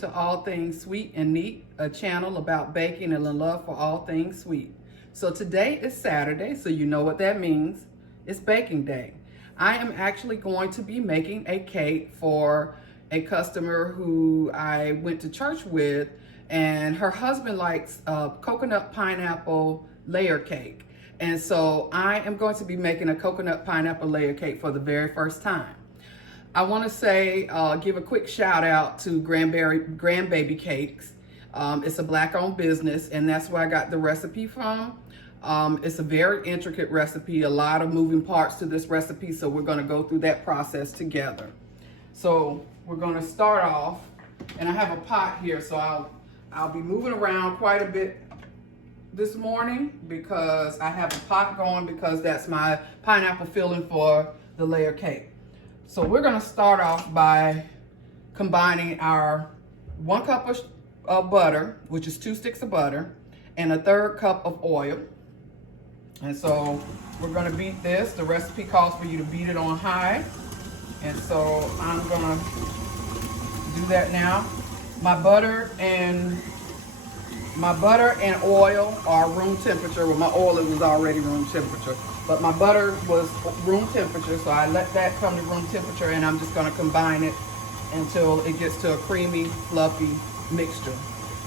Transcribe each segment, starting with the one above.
to All Things Sweet and Neat, a channel about baking and a love for all things sweet. So today is Saturday, so you know what that means. It's baking day. I am actually going to be making a cake for a customer who I went to church with, and her husband likes coconut pineapple layer cake. And so I am going to be making a coconut pineapple layer cake for the very first time. I want to say, give a quick shout out to Grandbaby Cakes. It's a Black-owned business, and that's where I got the recipe from. It's a very intricate recipe, a lot of moving parts to this recipe, so we're going to go through that process together. So we're going to start off, and I have a pot here, so I'll be moving around quite a bit this morning because I have a pot going because that's my pineapple filling for the layer cake. So we're going to start off by combining our 1 cup of butter, which is 2 sticks of butter, and a 1/3 cup of oil. And so we're going to beat this. The recipe calls for you to beat it on high. And so I'm going to do that now. My butter and oil are room temperature. Well, my oil was already room temperature, but my butter was room temperature, so I let that come to room temperature, and I'm just going to combine it until it gets to a creamy, fluffy mixture.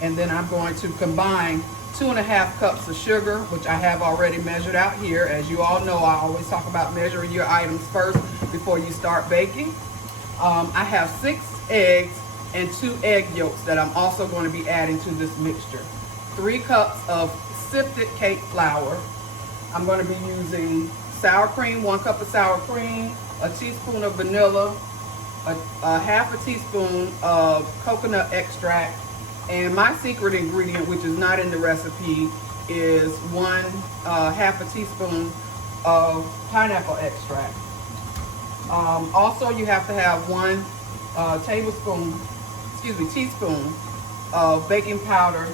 And then I'm going to combine 2½ cups of sugar, which I have already measured out here. As you all know, I always talk about measuring your items first before you start baking. I have 6 eggs and 2 egg yolks that I'm also going to be adding to this mixture. 3 cups of sifted cake flour. I'm going to be using sour cream, 1 cup of sour cream, a teaspoon of vanilla, a half a teaspoon of coconut extract, and my secret ingredient, which is not in the recipe, is half a teaspoon of pineapple extract. Also, you have to have 1 teaspoon of baking powder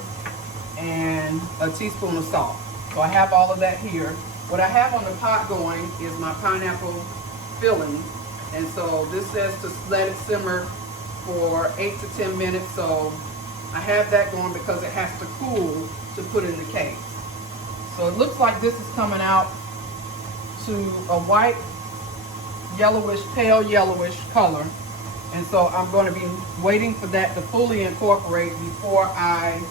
and a teaspoon of salt. So I have all of that here. What I have on the pot going is my pineapple filling. And so this says to let it simmer for 8 to 10 minutes. So I have that going because it has to cool to put in the cake. So it looks like this is coming out to a white, yellowish, pale yellowish color. And so I'm going to be waiting for that to fully incorporate before I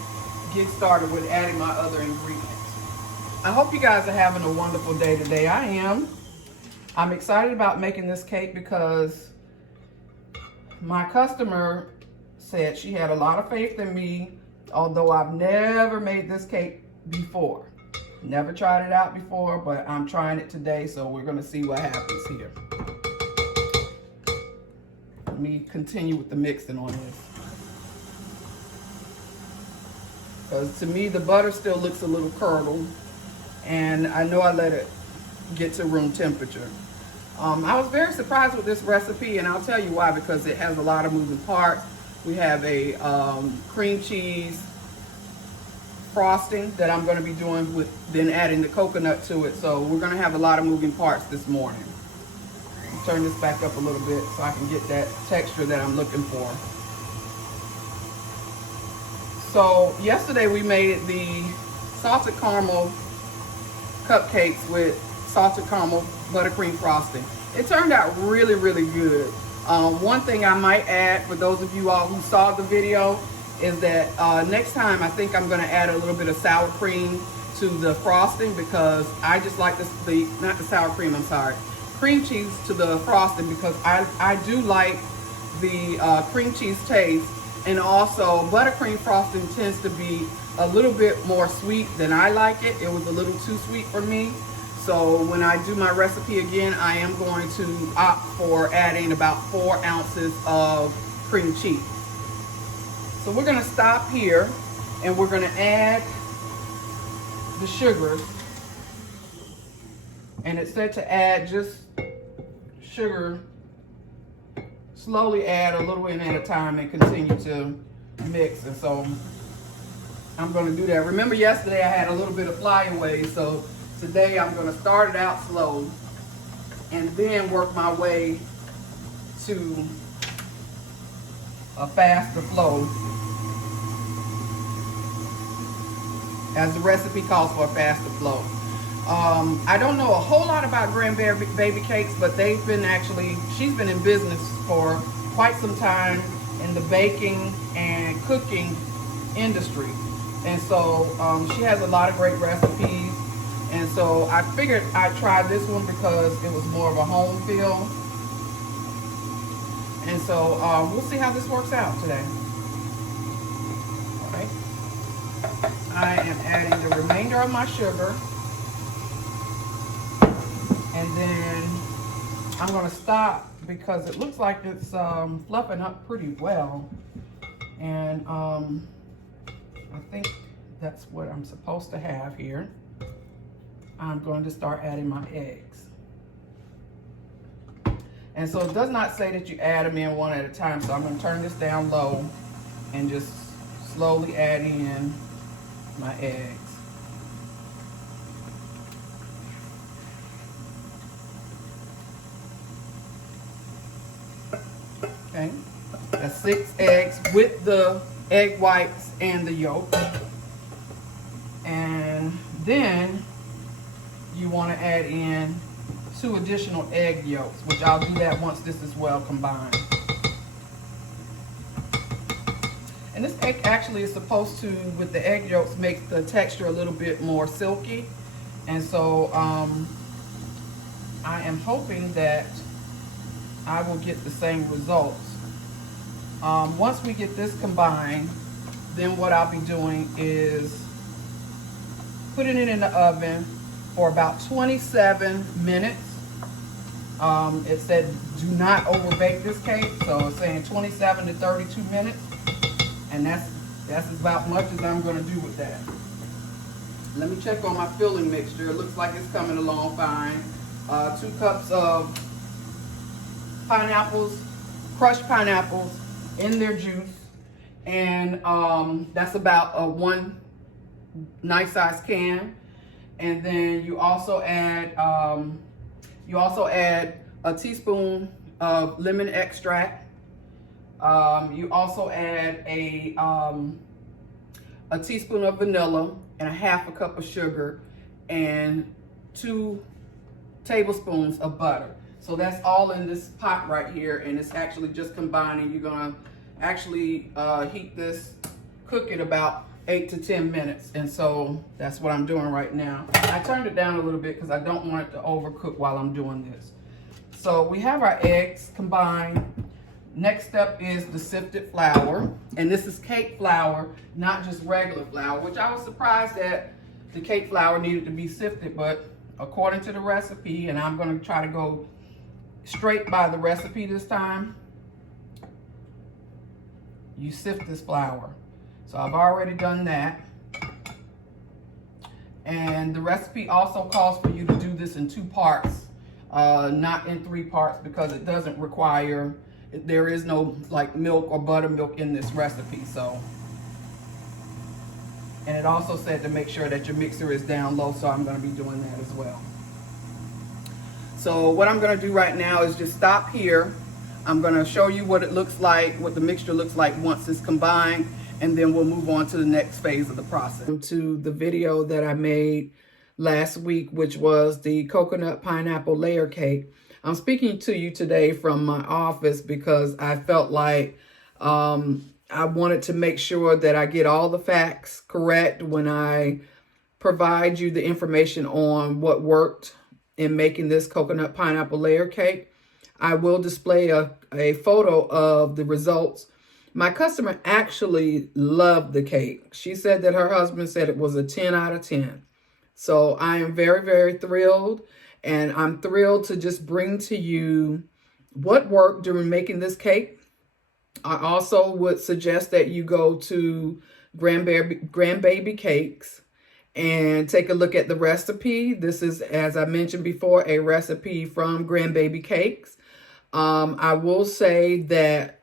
get started with adding my other ingredients. I hope you guys are having a wonderful day today. I am. I'm excited about making this cake because my customer said she had a lot of faith in me, although I've never made this cake before. Never tried it out before, but I'm trying it today, so we're going to see what happens here. Let me continue with the mixing on this. Because to me, the butter still looks a little curdled, and I know I let it get to room temperature. I was very surprised with this recipe, and I'll tell you why, because it has a lot of moving parts. We have a cream cheese frosting that I'm going to be doing with then adding the coconut to it. So we're going to have a lot of moving parts this morning. Turn this back up a little bit so I can get that texture that I'm looking for. So yesterday we made the salted caramel cupcakes with salted caramel buttercream frosting. It turned out really, really good. One thing I might add for those of you all who saw the video is that next time I think I'm going to add a little bit of sour cream to the frosting, because I just like not the sour cream, I'm sorry, cream cheese to the frosting, because I do like the cream cheese taste. And also, buttercream frosting tends to be a little bit more sweet than I like it. It was a little too sweet for me. So when I do my recipe again, I am going to opt for adding about 4 ounces of cream cheese. So we're going to stop here, and we're going to add the sugars. And it said to add just sugar. Slowly add a little in at a time and continue to mix. And so I'm going to do that. Remember yesterday I had a little bit of flyaway, so today I'm going to start it out slow and then work my way to a faster flow as the recipe calls for a faster flow. I don't know a whole lot about Granberry Baby Cakes, but she's been in business for quite some time in the baking and cooking industry. And so she has a lot of great recipes. And so I figured I'd try this one because it was more of a home feel. And so we'll see how this works out today. All right. I am adding the remainder of my sugar. And then I'm going to stop because it looks like it's fluffing up pretty well. And I think that's what I'm supposed to have here. I'm going to start adding my eggs. And so it does not say that you add them in one at a time, so I'm going to turn this down low and just slowly add in my eggs. Okay, that's 6 eggs with the egg whites and the yolk. And then you want to add in 2 additional egg yolks, which I'll do that once this is well combined. And this cake actually is supposed to, with the egg yolks, make the texture a little bit more silky. And so I am hoping that I will get the same results. Once we get this combined, then what I'll be doing is putting it in the oven for about 27 minutes. It said do not overbake this cake, so it's saying 27 to 32 minutes. And that's about much as I'm going to do with that. Let me check on my filling mixture. It looks like it's coming along fine. 2 cups of pineapples, crushed pineapples in their juice. And that's about a 1 nice size can. And then you also add a teaspoon of lemon extract. You also add a teaspoon of vanilla and a 1/2 cup of sugar and 2 tablespoons of butter. So that's all in this pot right here, and it's actually just combining. You're gonna actually heat this, cook it about 8 to 10 minutes. And so that's what I'm doing right now. I turned it down a little bit because I don't want it to overcook while I'm doing this. So we have our eggs combined. Next step is the sifted flour. And this is cake flour, not just regular flour, which I was surprised that the cake flour needed to be sifted, but according to the recipe, and I'm going to try to go straight by the recipe this time, you sift this flour. So I've already done that. And the recipe also calls for you to do this in 2 parts, not in 3 parts, because it doesn't require, there is no like milk or buttermilk in this recipe. So, and it also said to make sure that your mixer is down low, so I'm going to be doing that as well. So what I'm going to do right now is just stop here. I'm going to show you what it looks like, what the mixture looks like once it's combined, and then we'll move on to the next phase of the process. To the video that I made last week, which was the coconut pineapple layer cake. I'm speaking to you today from my office because I felt like I wanted to make sure that I get all the facts correct when I provide you the information on what worked in making this coconut pineapple layer cake. I will display a photo of the results. My customer actually loved the cake. She said that her husband said it was a 10 out of 10. So I am very, very thrilled. And I'm thrilled to just bring to you what worked during making this cake. I also would suggest that you go to Grandbaby Cakes and take a look at the recipe. This is, as I mentioned before, a recipe from Grandbaby Cakes. I will say that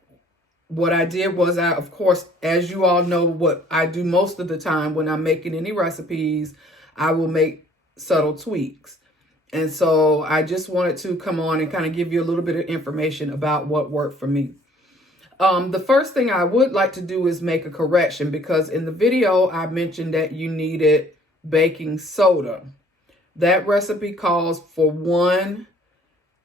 what I did was, of course, as you all know, what I do most of the time when I'm making any recipes, I will make subtle tweaks. And so I just wanted to come on and kind of give you a little bit of information about what worked for me. The first thing I would like to do is make a correction, because in the video I mentioned that you needed baking soda. That recipe calls for 1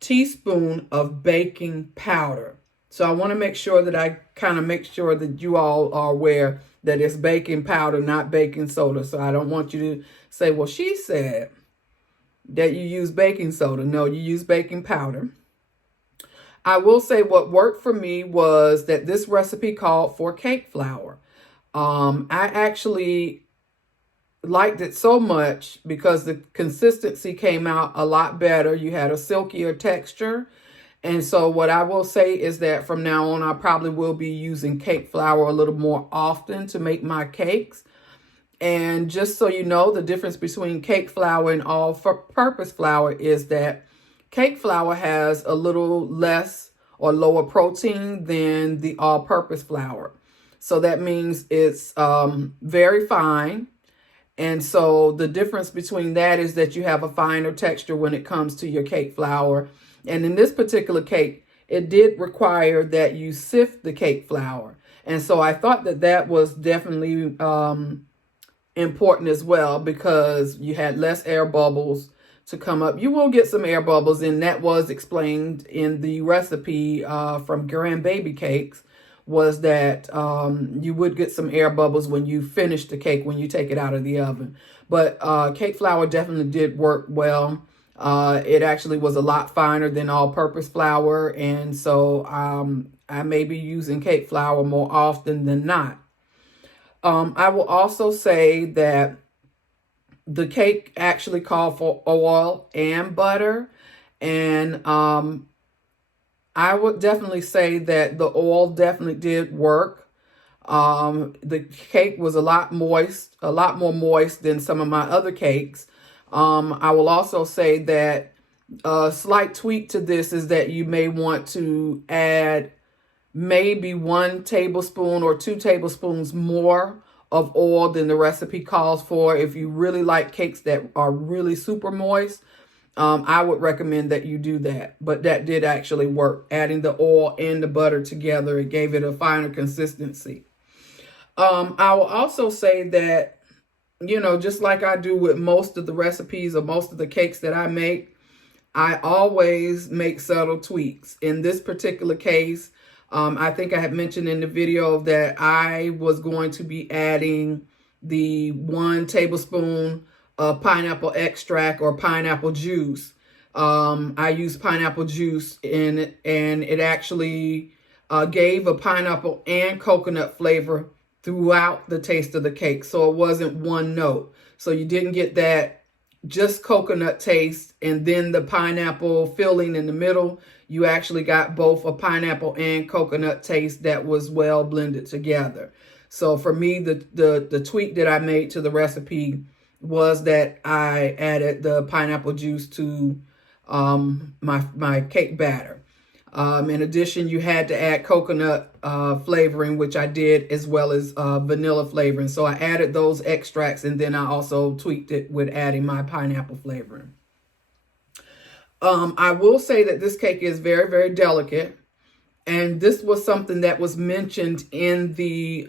teaspoon of baking powder. So I want to make sure that I kind of make sure that you all are aware that it's baking powder, not baking soda. So I don't want you to say, well, she said that you use baking soda. No, you use baking powder. I will say what worked for me was that this recipe called for cake flour. I actually liked it so much because the consistency came out a lot better. You had a silkier texture. And so what I will say is that from now on, I probably will be using cake flour a little more often to make my cakes. And just so you know, the difference between cake flour and all-purpose flour is that cake flour has a little less or lower protein than the all-purpose flour. So that means it's very fine. And so the difference between that is that you have a finer texture when it comes to your cake flour. And in this particular cake, it did require that you sift the cake flour. And so I thought that that was definitely important as well, because you had less air bubbles to come up. You will get some air bubbles, and that was explained in the recipe from Grandbaby Cakes, was that you would get some air bubbles when you finish the cake, when you take it out of the oven. But cake flour definitely did work well. It actually was a lot finer than all-purpose flour, and so I may be using cake flour more often than not. I will also say that the cake actually called for oil and butter, and I would definitely say that the oil definitely did work. The cake was a lot more moist than some of my other cakes. I will also say that a slight tweak to this is that you may want to add maybe 1 tablespoon or 2 tablespoons more of oil than the recipe calls for. If you really like cakes that are really super moist, I would recommend that you do that. But that did actually work. Adding the oil and the butter together, it gave it a finer consistency. I will also say that, you know, just like I do with most of the recipes or most of the cakes that I make, I always make subtle tweaks. In this particular case, I think I had mentioned in the video that I was going to be adding the 1 tablespoon of pineapple extract or pineapple juice. I used pineapple juice in it, and it actually gave a pineapple and coconut flavor throughout the taste of the cake. So it wasn't one note. So you didn't get that just coconut taste and then the pineapple filling in the middle. You actually got both a pineapple and coconut taste that was well blended together. So for me, the tweak that I made to the recipe was that I added the pineapple juice to my cake batter. In addition, you had to add coconut flavoring, which I did, as well as vanilla flavoring. So I added those extracts, and then I also tweaked it with adding my pineapple flavoring. I will say that this cake is very, very delicate. And this was something that was mentioned in the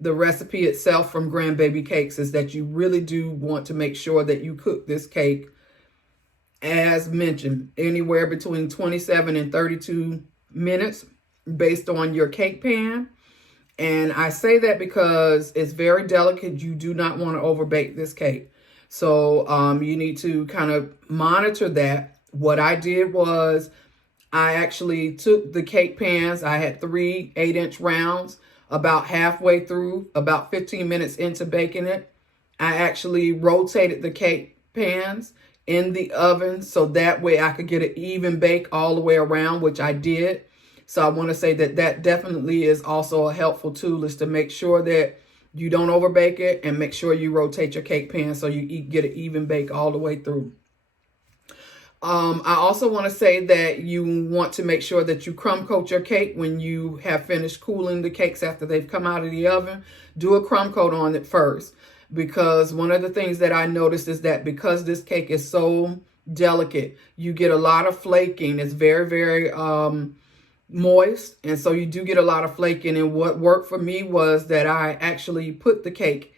recipe itself from Grandbaby Cakes, is that you really do want to make sure that you cook this cake, as mentioned, anywhere between 27 and 32 minutes based on your cake pan. And I say that because it's very delicate. You do not want to overbake this cake. So you need to kind of monitor that. What I did was I actually took the cake pans. I had 3 8-inch rounds. About halfway through, about 15 minutes into baking it, I actually rotated the cake pans in the oven so that way I could get an even bake all the way around, which I did. So I want to say that that definitely is also a helpful tool, is to make sure that you don't overbake it and make sure you rotate your cake pan so you get an even bake all the way through. I also want to say that you want to make sure that you crumb coat your cake when you have finished cooling the cakes after they've come out of the oven. Do a crumb coat on it first, because one of the things that I noticed is that because this cake is so delicate, you get a lot of flaking. It's very, very moist, and so you do get a lot of flaking. And what worked for me was that I actually put the cake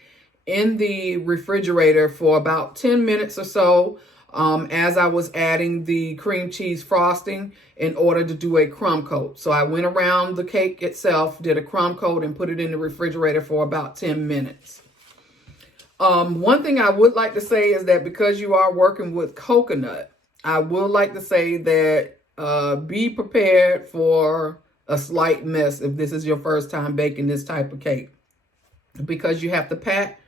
in the refrigerator for about 10 minutes or so as I was adding the cream cheese frosting in order to do a crumb coat. So I went around the cake itself, did a crumb coat, and put it in the refrigerator for about 10 minutes. One thing I would like to say is that because you are working with coconut, I would like to say that be prepared for a slight mess if this is your first time baking this type of cake, because you have to pat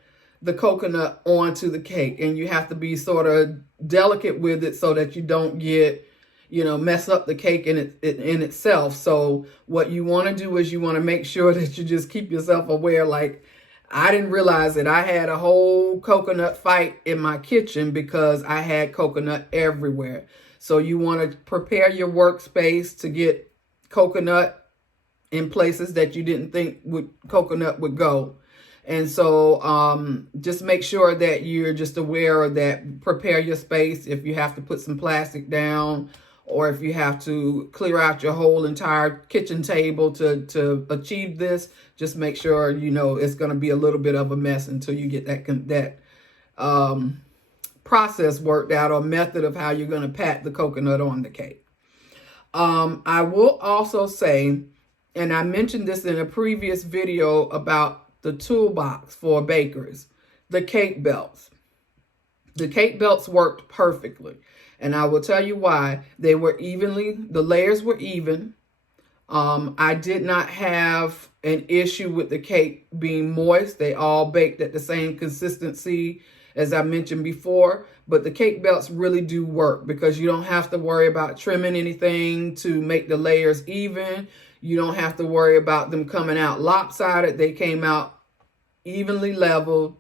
the coconut onto the cake, and you have to be sort of delicate with it so that you don't get, mess up the cake in itself. So what you want to do is you want to make sure that you just keep yourself aware. Like, I didn't realize that I had a whole coconut fight in my kitchen because I had coconut everywhere. So you want to prepare your workspace to get coconut in places that you didn't think coconut would go. And so just make sure that you're just aware of that. Prepare your space if you have to put some plastic down, or if you have to clear out your whole entire kitchen table to achieve this. Just make sure it's going to be a little bit of a mess until you get that process worked out, or method of how you're going to pat the coconut on the cake. I will also say, and I mentioned this in a previous video about the toolbox for bakers, the cake belts. The cake belts worked perfectly. And I will tell you why. The layers were even. I did not have an issue with the cake being moist. They all baked at the same consistency as I mentioned before. But the cake belts really do work because you don't have to worry about trimming anything to make the layers even. You don't have to worry about them coming out lopsided. They came out evenly leveled,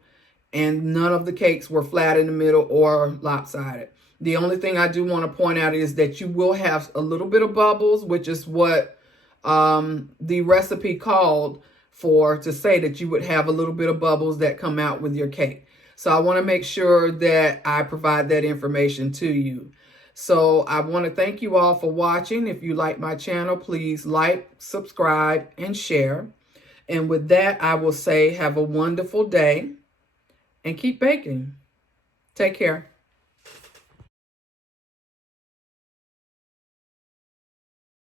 and none of the cakes were flat in the middle or lopsided. The only thing I do want to point out is that you will have a little bit of bubbles, which is what the recipe called for, to say that you would have a little bit of bubbles that come out with your cake. So I want to make sure that I provide that information to you. So I want to thank you all for watching. If you like my channel, please like, subscribe, and share. And with that, I will say have a wonderful day and keep baking. Take care.